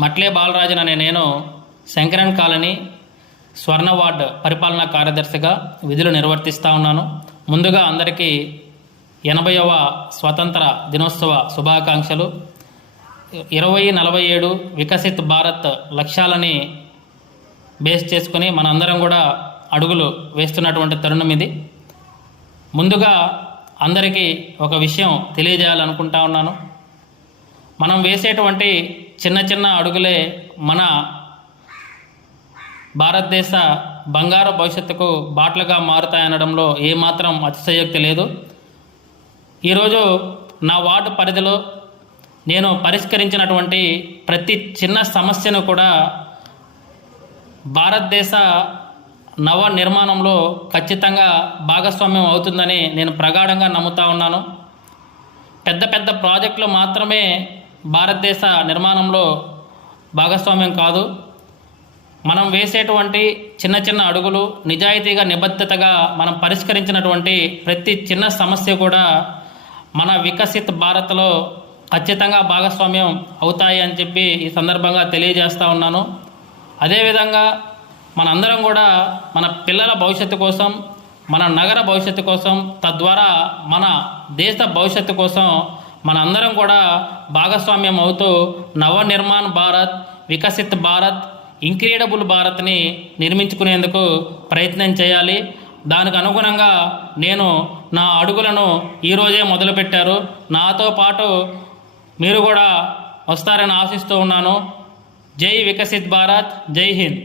మట్లే బాలరాజన్ అనే నేను శంకరన్ కాలనీ స్వర్ణ వార్డ్ పరిపాలనా కార్యదర్శిగా విధులు నిర్వర్తిస్తూ ఉన్నాను. ముందుగా అందరికీ 80వ స్వతంత్ర దినోత్సవ శుభాకాంక్షలు. 2047 వికసిత్ భారత్ లక్ష్యాలని బేస్ చేసుకుని మనందరం కూడా అడుగులు వేస్తున్నటువంటి తరుణం ఇది. ముందుగా అందరికీ ఒక విషయం తెలియజేయాలనుకుంటా ఉన్నాను. మనం వేసేటువంటి చిన్న చిన్న అడుగులే మన భారతదేశ బంగారు భవిష్యత్తుకు బాటలుగా మారుతాయనడంలో ఏమాత్రం అతిశయోక్తి లేదు. ఈరోజు నా వార్డు పరిధిలో నేను పరిష్కరించినటువంటి ప్రతి చిన్న సమస్యను కూడా భారతదేశ నవ నిర్మాణంలో ఖచ్చితంగా భాగస్వామ్యం అవుతుందని నేను ప్రగాఢంగా నమ్ముతా ఉన్నాను. పెద్ద పెద్ద ప్రాజెక్టులు మాత్రమే భారతదేశ నిర్మాణంలో భాగస్వామ్యం కాదు. మనం వేసేటువంటి చిన్న చిన్న అడుగులు, నిజాయితీగా నిబద్ధతగా మనం పరిష్కరించినటువంటి ప్రతి చిన్న సమస్య కూడా మన వికసిత్ భారత్లో ఖచ్చితంగా భాగస్వామ్యం అవుతాయి అని చెప్పి ఈ సందర్భంగా తెలియజేస్తూ ఉన్నాను. అదేవిధంగా మనందరం కూడా మన పిల్లల భవిష్యత్తు కోసం, మన నగర భవిష్యత్తు కోసం, తద్వారా మన దేశ భవిష్యత్తు కోసం మనందరం కూడా భాగస్వామ్యం అవుతూ నవనిర్మాణ్ భారత్, వికసిత్ భారత్, ఇంక్రెడిబుల్ భారత్ని నిర్మించుకునేందుకు ప్రయత్నం చేయాలి. దానికి అనుగుణంగా నేను నా అడుగులను ఈరోజే మొదలుపెట్టారు. నాతో పాటు మీరు కూడా వస్తారని ఆశిస్తూ ఉన్నాను. జై వికసిత్ భారత్, జై హింద్.